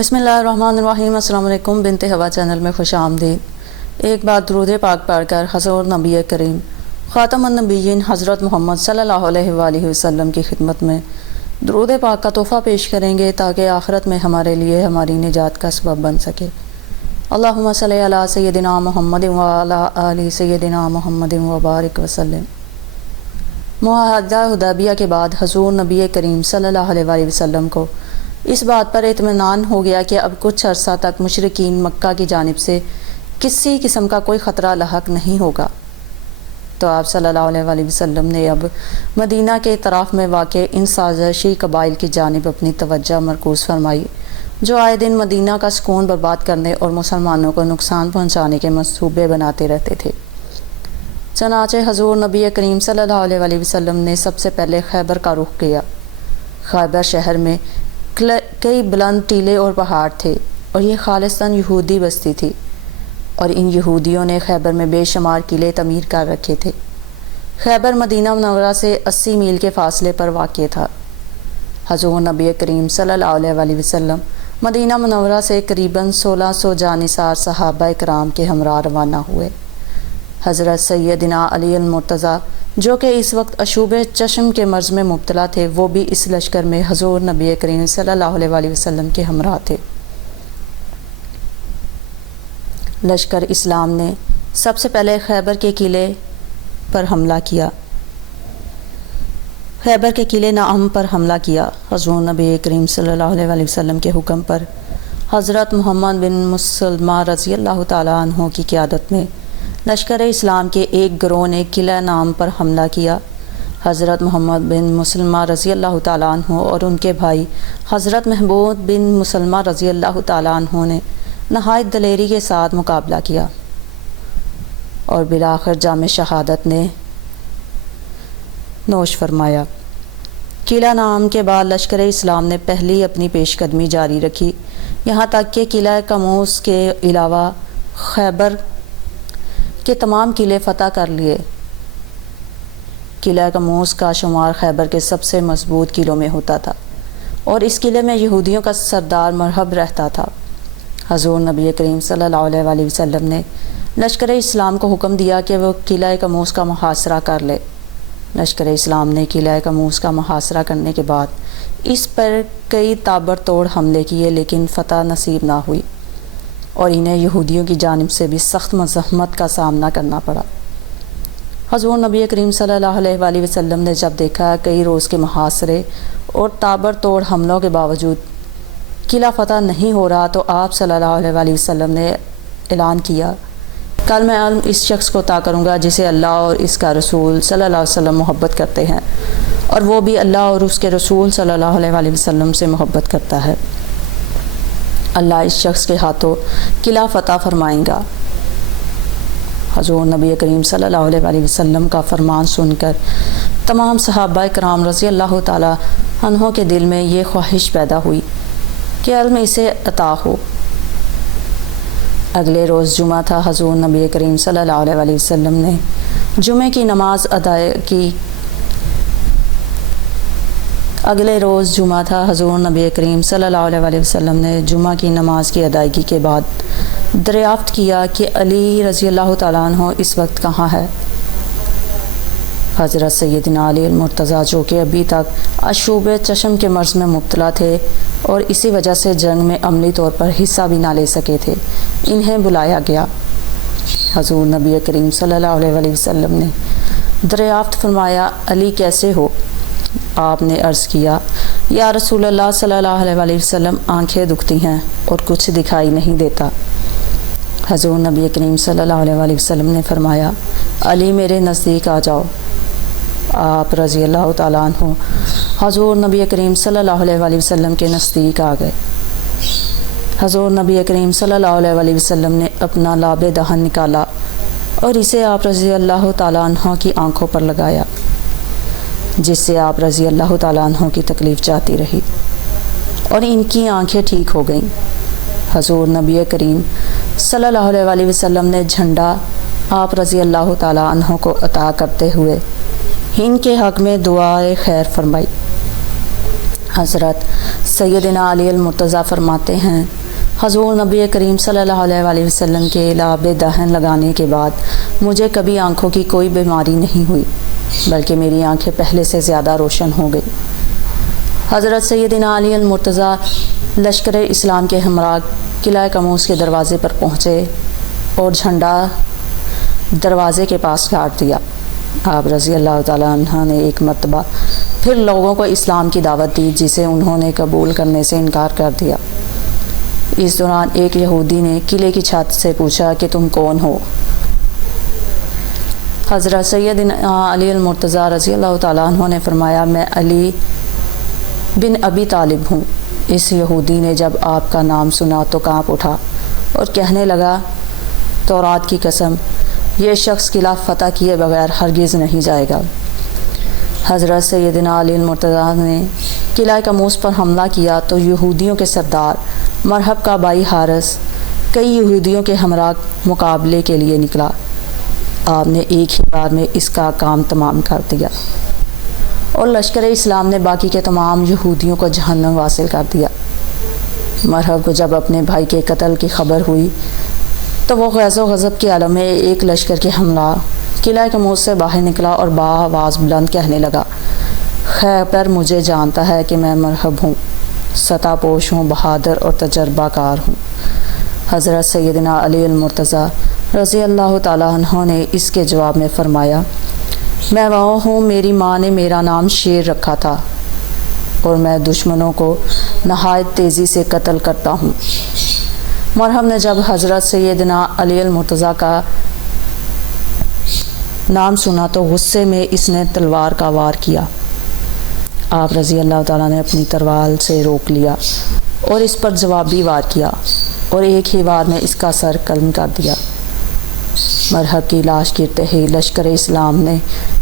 बिस्मिल्लाहिर्रहमानिर्रहीम। अस्सलाम वालेकुम। बिनते हवा चैनल में खुश आमदीद। एक बार दुरूद पाक पढ़कर हज़ूर नबी करीम ख़ातमुन नबिय्यीन हज़रत मोहम्मद सल्लल्लाहु अलैहि वसल्लम की खिदमत में दुरूद पाक का तोहफ़ा पेश करेंगे ताकि आखिरत में हमारे लिए हमारी निजात का सबब बन सके। अल्लाहुम्मा सल्लि अला सय्यदिना मुहम्मदिन व अला आलि सय्यदिना मुहम्मदिन व बारिक वसल्लम। मुआहदा हुदैबिया के बाद हज़ूर नबी करीम सल्लल्लाहु अलैहि वसल्लम को इस बात पर इत्मीनान हो गया कि अब कुछ अर्सा तक मुशरिकीन मक्का की जानिब से किसी किस्म का कोई ख़तरा लाहक नहीं होगा, तो आप सल्लल्लाहु अलैहि वसल्लम ने अब मदीना के तरफ में वाक़े इन साज़िशी कबाइल की जानिब अपनी तवज्जो मरकूज़ फरमाई, जो आए दिन मदीना का सुकून बर्बाद करने और मुसलमानों को नुकसान पहुँचाने के मंसूबे बनाते रहते थे। चनाचे हज़ूर नबी करीम सल्लल्लाहु अलैहि वसल्लम ने सबसे पहले खैबर का रुख किया। खैबर शहर में कई बुलंद टीले और पहाड़ थे और ये खालिस्तान यहूदी बस्ती थी, और इन यहूदियों ने खैबर में बेशुमार किले तमीर कर रखे थे। खैबर मदीना मुनव्वरा से 80 मील के फासले पर वाक़ था। हज़ूर नबी करीम सल्लल्लाहु अलैहि वसल्लम मदीना मुनव्वरा से करीबन 1600 जानिसार सहाबा कराम के हमरा रवाना हुए। हज़रत सैयदना अली अल-मुर्तज़ा, जो कि इस वक्त अशूबे चश्म के मर्ज़ में मुब्तला थे, वो भी इस लश्कर में हज़ूर नबी करीम सल्लल्लाहु अलैहि वसल्लम के हमरा थे। लश्कर इस्लाम ने सबसे पहले खैबर के किले पर हमला किया। खैबर के किले नाम पर हमला किया। हज़ूर नबी करीम सल्लल्लाहु अलैहि वसल्लम के हुक्म पर हज़रत मोहम्मद बिन मुसलमा रज़ी अल्लाह तआला अन्हु की क़यादत में लश्कर इस्लाम के एक गिरोह ने किला नाम पर हमला किया। हज़रत मोहम्मद बिन मुसलमा रज़ी अल्लाह तआला अन्हु और उनके भाई हज़रत महमूद बिन मुसलमा रज़ी अल्लाह तआला अन्हु ने नहायत दलेरी के साथ मुकाबला किया और बिलाखिर जाम शहादत ने नोश फरमाया। किला नाम के बाद लश्कर इस्लाम ने पहली अपनी पेशकदमी जारी रखी, यहाँ तक कि किला कमूस के अलावा खैबर के तमाम किले फ़तह कर लिए। किला कमूस का शुमार खैबर के सबसे मजबूत किलों में होता था और इस किले में यहूदियों का सरदार मरहब रहता था। हज़ूर नबी करीम सल्लल्लाहु अलैहि वसल्लम ने लश्कर इस्लाम को हुक्म दिया कि वह किला कमूस का मुहासरा कर ले। लश्कर इस्लाम ने किला कमूस का मुहासरा करने के बाद इस पर कई ताबड़तोड़ हमले किए, लेकिन फ़तह नसीब ना हुई और इन्हें यहूदियों की जानिब से भी सख्त मज़म्मत का सामना करना पड़ा। हज़ूर नबी करीम सल्लल्लाहु अलैहि वसल्लम ने जब देखा कई रोज़ के मुहासरे और ताबड़तोड़ हमलों के बावजूद किला फ़तह नहीं हो रहा, तो आप सल्लल्लाहु अलैहि वसल्लम ने ऐलान किया, कल मैं इस शख्स को अता करूँगा जिसे अल्लाह और इसका रसूल सल्लल्लाहु अलैहि वसल्लम मोहब्बत करते हैं, और वो भी अल्लाह और उसके रसूल सल्लल्लाहु अलैहि वसल्लम से मोहब्बत करता है। अल्लाह इस शख्स के हाथों किला फ़तह फरमाएंगा। हज़ूर नबी करीम सल्लल्लाहु अलैहि वसल्लम का फरमान सुनकर तमाम सहाबा कराम रज़ी अल्लाह तआला अन्हों के दिल में ये ख्वाहिश पैदा हुई कि इल्म इसे अता हो। अगले रोज़ जुमा था। हज़ूर नबी करीम सल्लल्लाहु अलैहि वसल्लम ने जुमे की नमाज अदा की। अगले रोज़ जुमा था। हज़ूर नबी करीम सल्लल्लाहु अलैहि वसल्लम ने जुमा की नमाज की अदायगी के बाद दरियाफ़्त किया कि अली रज़ी अल्लाह तआला अन्हु इस वक्त कहाँ है। हज़रत सैयदना अली अल-मुर्तज़ा, जो कि अभी तक अशूबे चश्म के मर्ज़ में मुब्तला थे और इसी वजह से जंग में अमली तौर पर हिस्सा भी ना ले सके थे, इन्हें बुलाया गया। हज़ूर नबी करीम सल्लल्लाहु अलैहि वसल्लम ने दरियाफ़्त फरमाया, अली कैसे हो? आपने अर्ज़ किया, या रसूल अल्लाह सल्लल्लाहु अलैहि वसल्लम, आँखें दुखती हैं और कुछ दिखाई नहीं देता। हज़ूर नबी करीम सल्लल्लाहु अलैहि वसल्लम ने फरमाया, अली मेरे नज़दीक आ जाओ। आप रज़ी अल्लाह तआला अन्हु हज़ूर नबी करीम सल्लल्लाहु अलैहि वसल्लम के नज़दीक आ गए। हज़ूर नबी करीम सल्लल्लाहु अलैहि वसल्लम ने अपना लाबे दहन निकाला और इसे आप रज़ी अल्लाह तआला अन्हु की आँखों पर लगाया, जिससे आप रज़ी अल्लाह तआला अन्हु की तकलीफ़ जाती रही और इनकी आँखें ठीक हो गईं। हज़ूर नबी करीम सल्लल्लाहु अलैहि वसल्लम ने झंडा आप रज़ी अल्लाह तआला अन्हु को अता करते हुए इनके हक़ में दुआए खैर फरमाई। हज़रत سیدنا علی المرتضیٰ فرماتے ہیں حضور نبی کریم صلی اللہ علیہ وسلم کے لعاب دہن لگانے کے بعد مجھے کبھی آنکھوں کی کوئی بیماری نہیں ہوئی، بلکہ میری آنکھیں پہلے سے زیادہ روشن ہو گئی۔ حضرت سیدنا علی المرتضیٰ لشکر اسلام کے ہمراہ قلعہ کموز کے دروازے پر پہنچے اور جھنڈا دروازے کے پاس گاڑ دیا۔ آپ رضی اللہ تعالیٰ عنہ نے ایک مرتبہ پھر لوگوں کو اسلام کی دعوت دی، جسے انہوں نے قبول کرنے سے انکار کر دیا۔ اس دوران ایک یہودی نے قلعے کی چھت سے پوچھا کہ تم کون ہو؟ حضرت سیدنا علی المرتضیٰ رضی اللہ تعالیٰ عنہ نے فرمایا میں علی بن ابی طالب ہوں۔ اس یہودی نے جب آپ کا نام سنا تو کانپ اٹھا اور کہنے لگا تورات کی قسم، یہ شخص قلعہ فتح کیے بغیر ہرگز نہیں جائے گا۔ حضرت سیدنا علی المرتضیٰ نے قلعہ کموز پر حملہ کیا تو یہودیوں کے سردار مرحب کا بھائی حارث کئی یہودیوں کے ہمراہ مقابلے کے لیے نکلا۔ آپ نے ایک ہی بار میں اس کا کام تمام کر دیا اور لشکر اسلام نے باقی کے تمام یہودیوں کو جہنم واصل کر دیا۔ مرحب کو جب اپنے بھائی کے قتل کی خبر ہوئی تو وہ غیظ و غضب کے عالم میں ایک لشکر کے حملہ قلعہ کموز سے باہر نکلا اور بآواز بلند کہنے لگا خیبر مجھے جانتا ہے کہ میں مرحب ہوں، سطح پوش ہوں، بہادر اور تجربہ کار ہوں۔ حضرت سیدنا علی المرتضیٰ رضی اللہ تعالیٰ عنہ نے اس کے جواب میں فرمایا میں وہ ہوں، میری ماں نے میرا نام شیر رکھا تھا اور میں دشمنوں کو نہایت تیزی سے قتل کرتا ہوں۔ مرحب نے جب حضرت سیدنا علی المرتضیٰ کا نام سنا تو غصے میں اس نے تلوار کا وار کیا۔ آپ رضی اللہ تعالیٰ نے اپنی تلوار سے روک لیا اور اس پر جوابی وار کیا اور ایک ہی وار میں اس کا سر قلم کر دیا۔ مرحب کی لاش گرتے ہی لشکر اسلام نے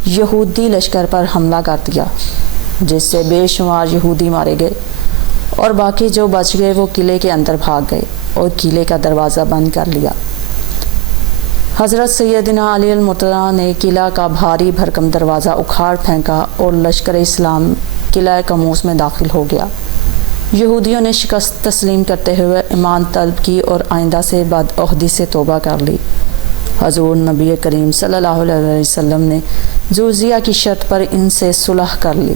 یہودی لشکر پر حملہ کر دیا، جس سے بے شمار یہودی مارے گئے اور باقی جو بچ گئے وہ قلعے کے اندر بھاگ گئے اور قلعے کا دروازہ بند کر لیا۔ حضرت سیدنا علی المرتضیٰ نے قلعہ کا بھاری بھرکم دروازہ اکھاڑ پھینکا اور لشکر اسلام قلعہ کموز میں داخل ہو گیا۔ یہودیوں نے شکست تسلیم کرتے ہوئے ایمان طلب کی اور آئندہ سے بدعہدی سے توبہ کر لی۔ حضور نبی کریم صلی اللہ علیہ وسلم نے جزیہ کی شرط پر ان سے صلح کر لی۔